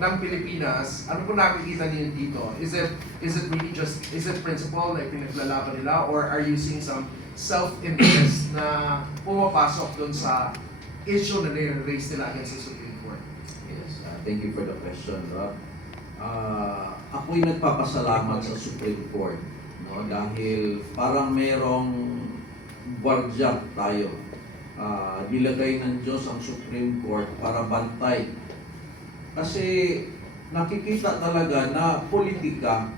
ng Pilipinas, ano po nakikita niyo dito? Is it really just, is it principle na pinaglalaban nila, or are you seeing some self-interest na pumapasok doon sa issue na nire-raise nila against the Supreme Court? Yes, thank you for the question, Rob. Ako'y nagpapasalamat sa Supreme Court, no, dahil parang merong gwardiya tayo. Nilagay ng Diyos ang Supreme Court para bantay. Kasi nakikita talaga na politika.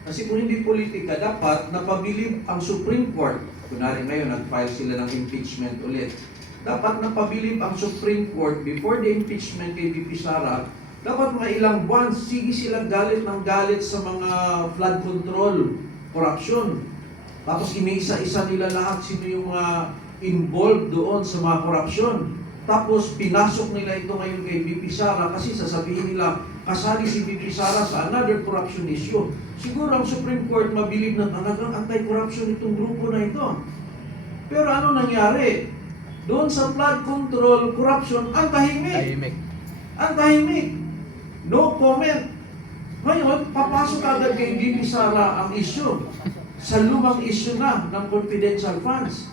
Kasi kung hindi politika, dapat napabilib ang Supreme Court. Kunwari ngayon, nag-file sila ng impeachment ulit. Dapat napabilib ang Supreme Court before the impeachment kay VP Sara. Dapat mailang buwan, sige sila galit ng galit sa mga flood control, corruption. Tapos iniisa-isa nila lahat sino yung involved doon sa mga korupsyon. Tapos pinasok nila ito ngayon kay VP Sara kasi sasabihin nila kasali si VP Sara sa another corruption issue. Siguro ang Supreme Court mabilib na talagang anti-corruption itong grupo na ito. Pero ano nangyari? Doon sa flood control, corruption, ang tahimik. Ang tahimik. No comment. Ngayon, papasok agad kay VP Sara ang issue. Sa lumang issue na ng confidential funds.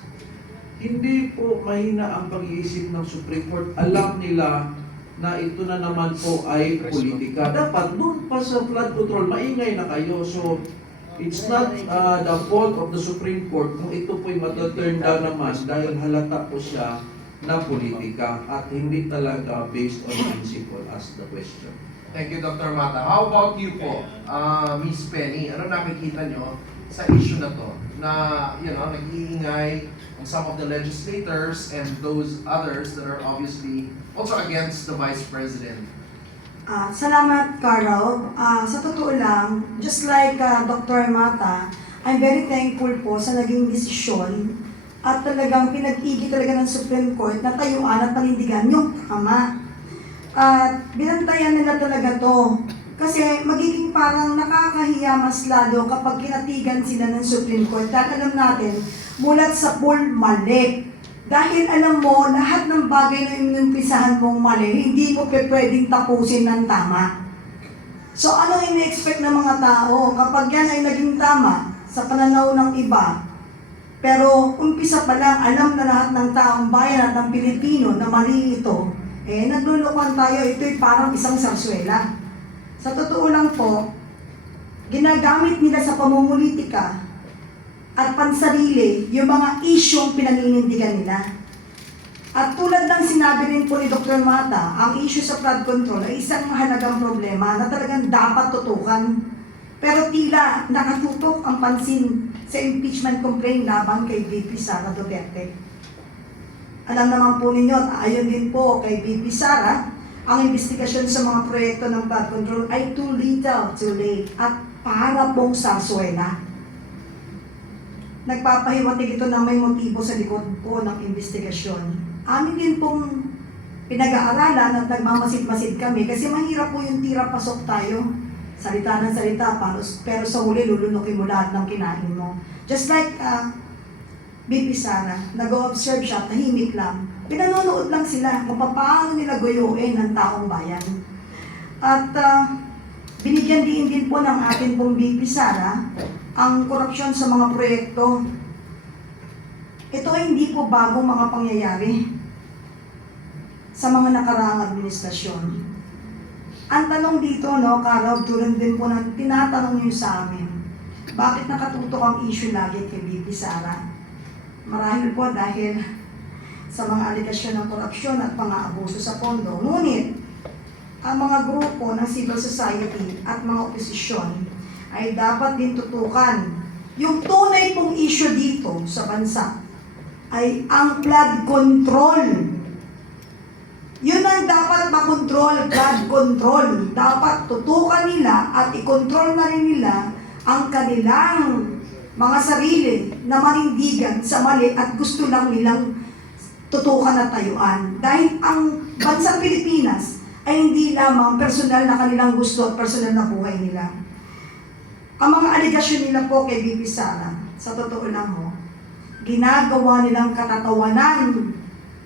Hindi po mahina ang pag-iisip ng Supreme Court. Alam nila na ito na naman po ay politika. Dapat doon pa sa flood control, maingay na kayo. So, it's not the fault of the Supreme Court kung ito po'y mataturn down naman dahil halata po siya na politika at hindi talaga based on principle as the question. Thank you, Dr. Mata. How about you po, Miss Penny? Ano nakikita nyo sa issue na to? Na, nag-iingay on some of the legislators and those others that are obviously also against the Vice President. Salamat, Carl. Sa totoo lang, just like Dr. Mata, I'm very thankful po sa naging desisyon at talagang pinag-igi talaga ng Supreme Court na tayuan at panindigan yung tama. At binantayan nila talaga to. Kasi magiging parang nakakahiya mas lalo kapag kinatigan sila ng Supreme Court. Dahil alam natin, mulat sa pool, mali. Dahil alam mo, lahat ng bagay na inumpisahan mong mali, hindi mo pwedeng tapusin ng tama. So ano ini-expect ng mga tao kapag yan ay naging tama sa pananaw ng iba? Pero umpisa pa lang, alam na lahat ng taong bayan at ng Pilipino na mali ito, naglulukuhan tayo, ito'y parang isang sarsuela. Sa totoo lang po, ginagamit nila sa pamumulitika at pansarili yung mga isyong pinaninindigan nila. At tulad ng sinabi rin po ni Dr. Mata, ang issue sa flood control ay isang mahalagang problema na talagang dapat tutukan. Pero tila nakatutok ang pansin sa impeachment complaint laban kay VP Sara Duterte. Alam naman po ninyo at ayon din po kay VP Sara, ang investigasyon sa mga proyekto ng flood control ay too little, too late, at para pong sarsuela. Nagpapahiwatig ito na may motibo sa likod po ng investigasyon. Amin din pong pinag-aaralan at nagmamasid-masid kami kasi mahirap po yung tira pasok tayo. Salita ng salita, pero sa huli lulunukin mo lahat ng kinain mo. Just like VP Sara, nag-observe siya, tahimik lang. Pinanonood lang sila kung paano nila guyuin ang taong bayan. At binigyan din po ng atin pong VP Sara ang korupsyon sa mga proyekto. Ito ay hindi po bagong mga pangyayari sa mga nakaraang administrasyon. Ang tanong dito, Carol, tulad din po ng tinatanong niyo sa amin, bakit nakatutok ang issue lagi kay VP Sara? Marahil po dahil sa mga aligasyon ng korupsyon at pang-aabuso sa pondo. Ngunit, ang mga grupo ng civil society at mga oposisyon ay dapat din tutukan. Yung tunay pong issue dito sa bansa ay ang flood control. Yun ang dapat makontrol, flood control. Dapat tutukan nila at ikontrol na rin nila ang kanilang mga sarili na manindigan sa mali at gusto lang nilang tutukan at tayuan. Dahil ang bansang Pilipinas ay hindi lamang personal na kanilang gusto at personal na buhay nila. Ang mga aligasyon nila po kay VP Sara, sa totoo lang ginagawa nilang katatawanan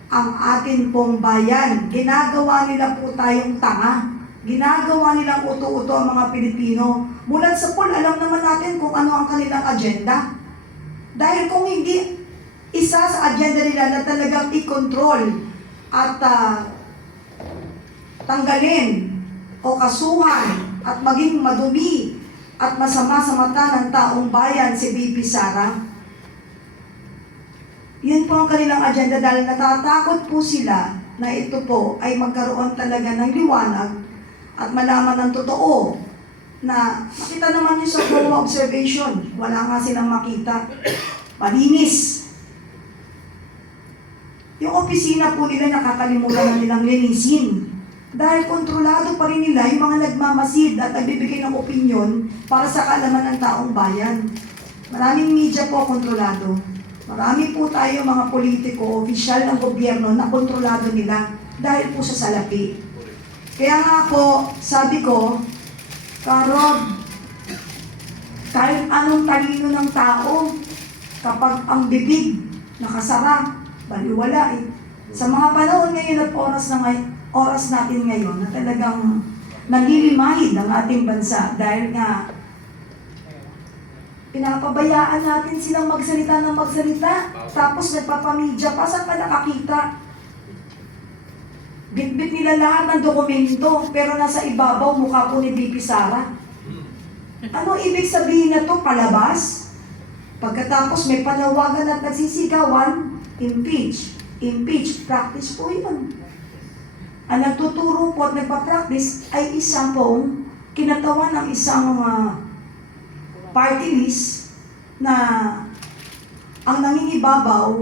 ang atin pong bayan. Ginagawa nila po tayong tanga. Ginagawa nilang uto-uto ang mga Pilipino. Mula sa poll, alam naman natin kung ano ang kanilang agenda. Dahil kung hindi isa sa agenda nila na talagang i-control at tanggalin o kasuhan at maging madumi at masama sa mata ng taong bayan si VP Sara. Yun po ang kanilang agenda dahil natatakot po sila na ito po ay magkaroon talaga ng liwanag at malaman ng totoo na makita naman yun sa Google observation. Wala nga silang makita. Malinis. Yung opisina po nila nakakalimutan na nilang linisin. Dahil kontrolado pa rin nila yung mga nagmamasid at nagbibigay ng opinyon para sa kaalaman ng taong bayan. Maraming media po kontrolado. Marami po tayo mga politiko, opisyal ng gobyerno na kontrolado nila dahil po sa salapi. Kaya nga po, sabi ko, Karod, kahit anong talino ng tao, kapag ang bibig nakasara, baliwala eh. Sa mga panahon ngayon at oras natin ngayon na talagang nalilimahid ang ating bansa dahil nga pinapabayaan natin silang magsalita ng magsalita tapos nagpapamedya pa, saan ka nakakita? Bitbit nila lahat ng dokumento pero nasa ibabaw mukha po ni VP Sara. Ano ibig sabihin na to? Palabas? Pagkatapos may panawagan at nagsisigawan, impeach. Impeach, practice po yun. Ang nagtuturo po at nagpa-practice ay isang pong kinatawan ng isang party list na ang nangingibabaw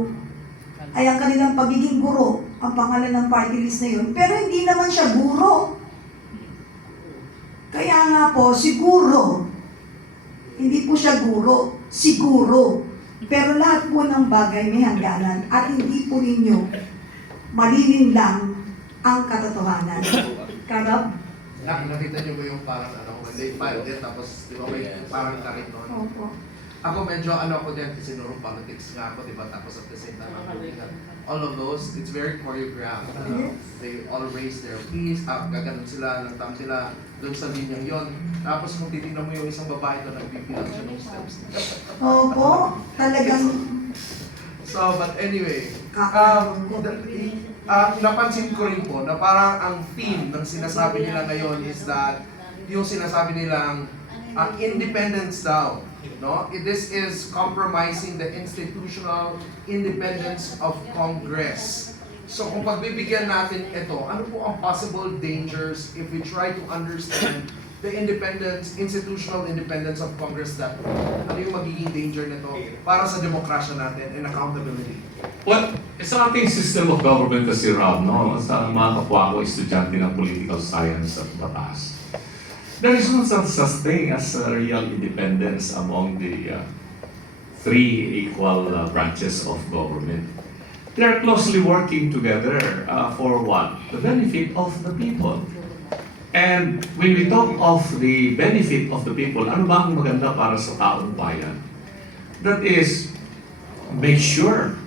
ay ang kanilang pagiging guro, ang pangalan ng party list na yun. Pero hindi naman siya guro. Kaya nga po, siguro, hindi po siya guro, siguro. Pero lahat po ng bagay may hangganan at hindi po ninyo malilin lang ang katotohanan. Karab? Nakita niyo ba yung parang late file din, tapos di ba may parang kariton? Opo. Ako medyo ako din kasi politics nga ako, di ba? Tapos at the same time, ako din all of those, it's very choreographed. They all raise their piece, gaganon sila, nagtam sila doon sa linyang yon. Tapos kung titignan mo yung isang babae doon, nagpipilang siya ng steps. Opo, talagang So, but anyway, kakakot. napansin ko rin po na parang ang theme ng sinasabi nila ngayon is that yung sinasabi nilang independence daw. No? This is compromising the institutional independence of Congress. So kung pagbibigyan natin ito, ano po ang possible dangers if we try to understand the institutional independence of Congress that ano yung magiging danger nito para sa demokrasya natin and accountability? Well, sa ating system of government kasi Rob, no? Sa mga kapwa ko, estudyante ng political science at batas, there is no such thing as real independence among the three equal branches of government. They are closely working together for what? The benefit of the people. And when we talk of the benefit of the people, ano ba ang maganda para sa taong bayan? That is, make sure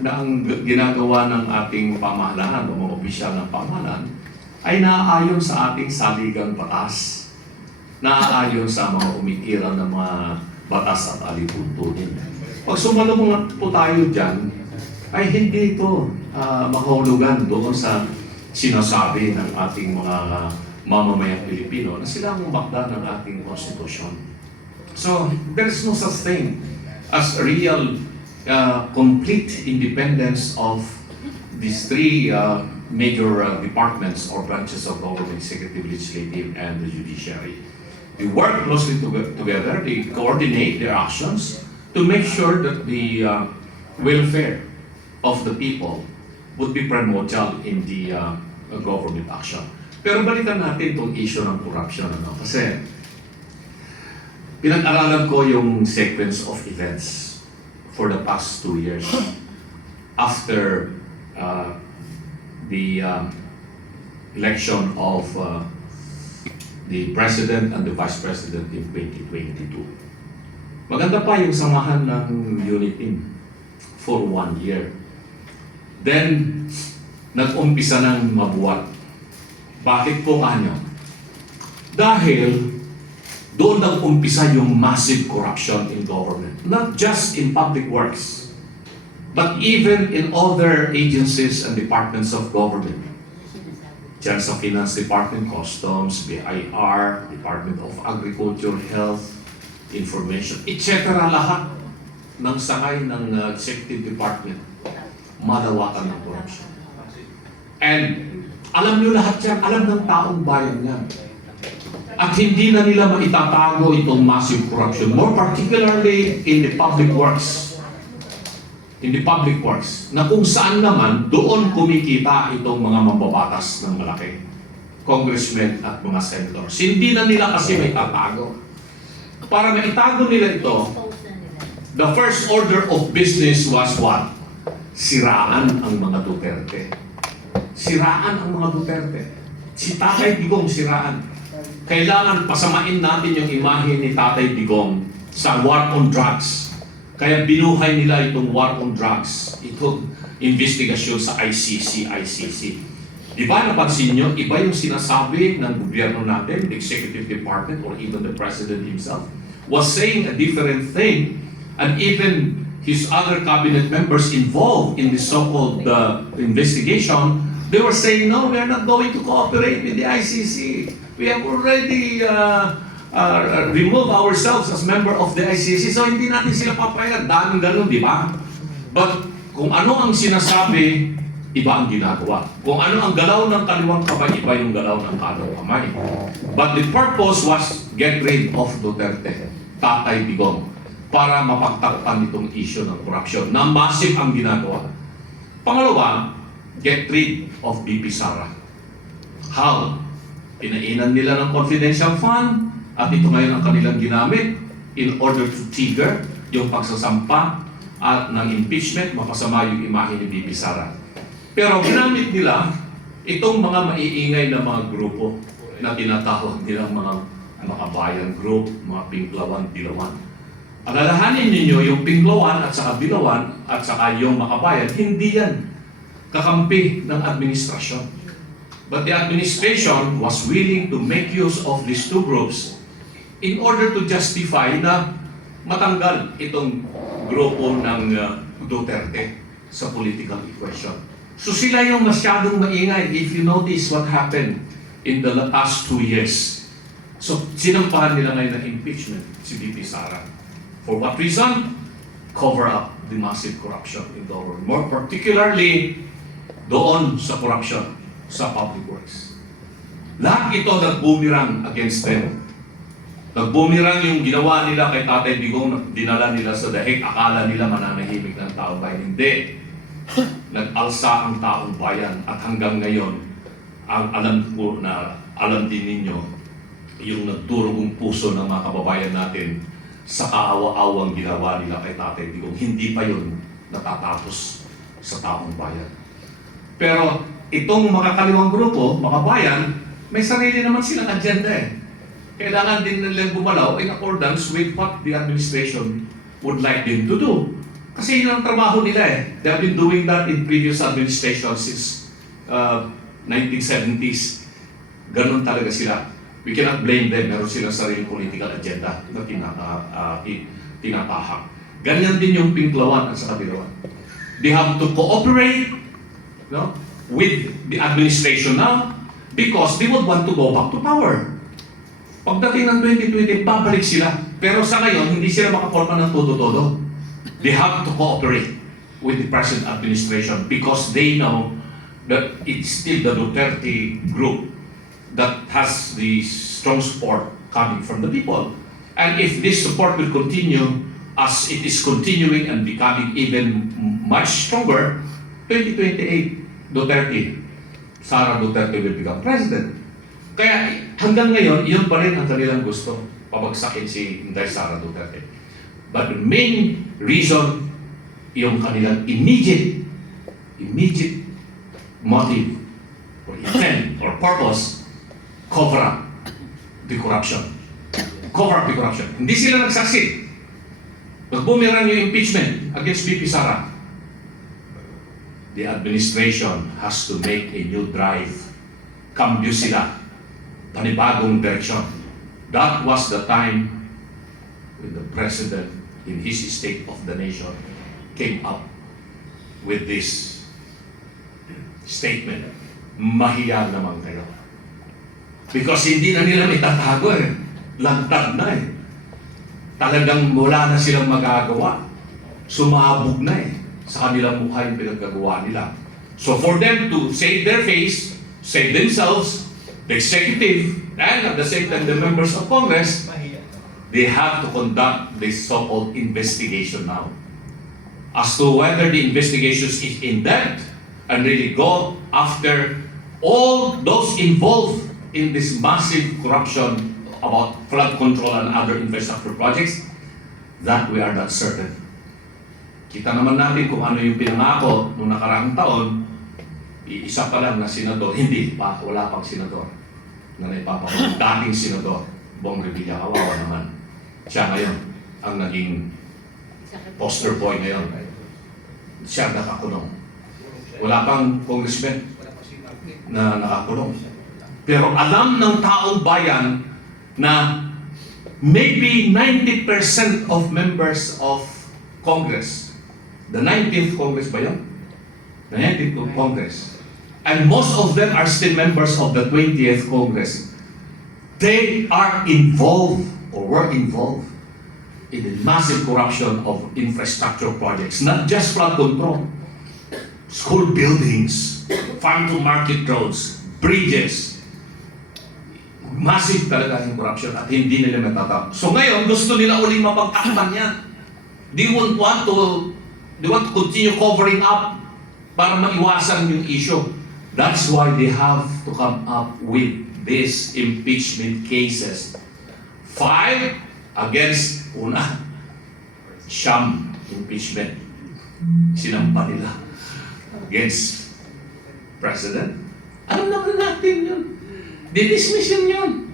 na ang ginagawa ng ating pamahalaan o mga opisyal ng pamahalaan ay naaayon sa ating saligang batas, naaayon sa mga umiiral ng mga batas at alituntunin. Pag sumalungat po tayo dyan, ay hindi ito makahulugan doon sa sinasabi ng ating mga mamamayang Pilipino na sila ang umakda ng ating konstitusyon. So, there is no such thing as real complete independence of these three major departments or branches of government, executive, legislative, and the judiciary. They work closely together, they coordinate their actions to make sure that the welfare of the people would be primordial in the government action. Pero balikan natin itong issue ng corruption. Kasi pinag-aralan ko yung sequence of events for the past 2 years after the election of the President and the Vice President in 2022. Maganda pa yung samahan ng unit team for 1 year. Then, nag-umpisa ng mabuwat. Bakit po kanyo? Dahil doon nag-umpisa yung massive corruption in government. Not just in public works, but even in other agencies and departments of government. Diyan sa Finance Department, Customs, BIR, Department of Agriculture, Health, Information, etc. Lahat ng sangay ng Executive Department, malawakan ng corruption. And alam nyo lahat yan, alam ng taong bayan yan. At hindi na nila maitatago itong massive corruption, more particularly in the public works. In the public works, na kung saan naman doon kumikita itong mga mambabatas ng malaki, congressmen at mga senators. Hindi na nila kasi maitatago. Para maitago nila ito, the first order of business was what? Siraan ang mga Duterte. Siraan ang mga Duterte. Si Tatay Digong siraan. Kailangan pasamain natin yung imahe ni Tatay Digong sa war on drugs. Kaya binuhay nila itong war on drugs. Itong investigasyon sa ICC. Di ba napansin nyo, iba yung sinasabi ng gobyerno natin, the Executive Department, or even the President himself, was saying a different thing, and even his other cabinet members involved in the so-called investigation, they were saying, no, we are not going to cooperate with the ICC. We have already removed ourselves as member of the ICC, so hindi natin sila papayag. Daming ganun, di ba? But kung ano ang sinasabi, iba ang ginagawa. Kung ano ang galaw ng kaliwang kamay, iba yung galaw ng kanang kamay. But the purpose was get rid of Duterte, Tatay Digong, para mapagtakpan itong issue ng corruption na massive ang ginagawa. Pangalawa, get rid of BP Sara. How? Pinainan nila ng confidential fund at ito ngayon ang kanilang ginamit in order to trigger yung pagsasampa at ng impeachment, mapasama yung imahe ni BP Sara. Pero ginamit nila itong mga maiingay na mga grupo na tinatawag nilang mga Makabayan Group, mga Pinklawan, Dilawan. Alalahanin ninyo yung Pinklawan at saka Dilawan at saka yung Makabayan, hindi yan kakampi ng administrasyon. But the administration was willing to make use of these two groups in order to justify na matanggal itong grupo ng Duterte sa political equation. So sila yung masyadong maingay. If you notice what happened in the past 2 years. So sinampahan nila ngayon ng impeachment si BP Sara. For what reason? Cover up the massive corruption in government. More particularly, doon sa corruption sa public works. Lahat ito nag-boomerang against them. Nag-boomerang yung ginawa nila kay Tatay Digong, dinala nila sa dahig, akala nila mananahimik ng taong bayan. Hindi. Nag-alsa ang taong bayan at hanggang ngayon, ang alam ko na alam din ninyo, yung nagturugong puso ng mga kababayan natin sa kaawa-awang ginawa nila kay Tatay Digong, hindi pa yun natatapos sa taong bayan. Pero itong makakaliwang grupo, makabayan, may sarili naman silang agenda eh. Kailangan din nilang gumalaw in accordance with what the administration would like them to do. Kasi yun ang trabaho nila eh. They have been doing that in previous administrations since 1970s. Ganun talaga sila. We cannot blame them. Meron silang sariling political agenda na tinatahak. Ganyan din yung Pinklawan at sa Dilawan. They have to cooperate, no, with the administration now because they would want to go back to power. Pagdating ng 2020, babalik sila. Pero sa ngayon, hindi sila makaporma ng todo-todo. They have to cooperate with the present administration because they know that it's still the Duterte group that has the strong support coming from the people. And if this support will continue as it is continuing and becoming even much stronger, 2028, Duterte, Sara Duterte will become president. Kaya hanggang ngayon, iyon pa rin ang kanilang gusto, pabagsakin si Inday Sara Duterte. But the main reason, yung kanilang immediate motive or intent or purpose, cover up the corruption. Cover up the corruption. Hindi sila nagsaksi. Nag-boomerang yung impeachment against BP Sara. The administration has to make a new drive. Cambio sila. panibagong direksyon. That was the time when the President, in his State of the Nation, came up with this statement. Mahiya naman kayo. Because hindi na nila may tatago eh. Lantad na eh. Talagang wala na silang magagawa. Sumabog na eh sa kanilang mukha yung pinaggagawa nila. So for them to save their face, save themselves, the executive, and at the same time the members of Congress, they have to conduct this so-called investigation now. As to whether the investigation is in depth and really go after all those involved in this massive corruption about flood control and other infrastructure projects, that we are not certain. Kita naman natin kung ano yung pinangako noong nakaraang taon, isa pa lang na senador, hindi pa, wala pang senador na naipapakita. Dating senador, Bong Revilla, kawawa naman. Siya ngayon ang naging poster boy ngayon. Siya nakakulong. Wala pang congressman na nakakulong. Pero alam ng taong bayan na maybe 90% of members of Congress, the 19th Congress ba yun? The 19th Congress. And most of them are still members of the 20th Congress. They are involved or were involved in the massive corruption of infrastructure projects, not just flood control, school buildings, farm-to-market roads, bridges. Massive talaga yung corruption at hindi nila matatap. So ngayon, gusto nila uling mapagtakpan yan. They want to continue covering up para maiwasan yung issue. That's why they have to come up with these impeachment cases. 5 against una, Sham impeachment. Sinampa nila against President. Alam naman natin yun. Didismiss yun.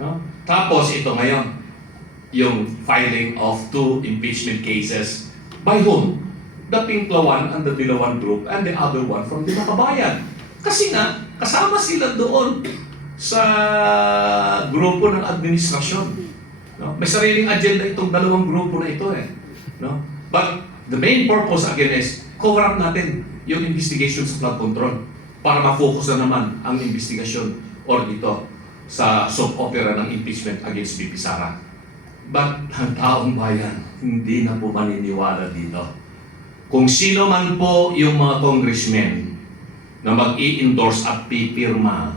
No? Tapos ito ngayon, yung filing of 2 impeachment cases. By whom? The Pinklawan and the Dilawan group and the other one from the Makabayan. Kasi nga, kasama sila doon sa grupo ng administrasyon. No? May sariling agenda itong dalawang grupo na ito eh. No? But the main purpose again is cover up natin yung investigation sa flood control para ma-focus na naman ang investigasyon or dito sa soap opera ng impeachment against BP Sara. But ang taong bayan, hindi na po maniniwala dito. Kung sino man po yung mga congressmen na mag-i-endorse at pipirma,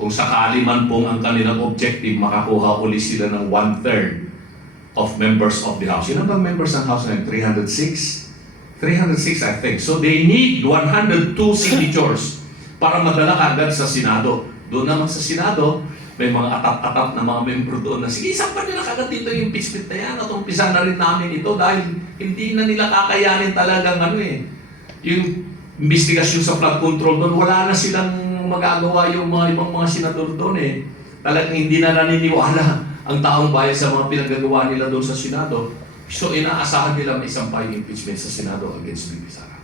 kung sakali man pong ang kanilang objective, makakuha uli sila ng 1/3 of members of the House. Yun ang bang members ng House na yun? 306? 306 I think. So they need 102 signatures para madala agad sa Senado. Doon naman sa Senado, may mga atap-atap na mga membro doon na, sige, isang pa nila kagad dito yung impeachment na yan at umpisa na rin namin ito dahil hindi na nila kakayanin talagang yung investigasyon sa flood control doon. Wala na silang magagawa yung mga ibang mga senador doon eh. Talagang hindi na naniniwala ang taong bayan sa mga pinagagawa nila doon sa Senado. So inaasahan nila may isang pa yung impeachment sa Senado against BP Sara.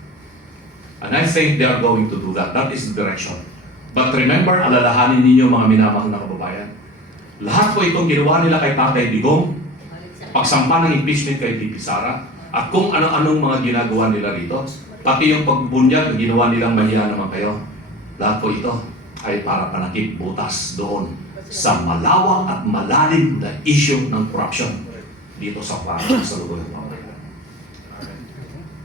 And I think they are going to do that. That is the direction. But remember, alalahanin ninyo mga minamahal na kababayan. Lahat po itong ginawa nila kay Tatay Digong, pagsampa ng impeachment kay BP Sara, at kung ano-anong mga ginagawa nila rito, pati yung pagbunyag na ginawa nilang mahiya naman kayo. Lahat po ito ay para panakip butas doon sa malawak at malalim na issue ng corruption dito sa Plaza sa lugar ng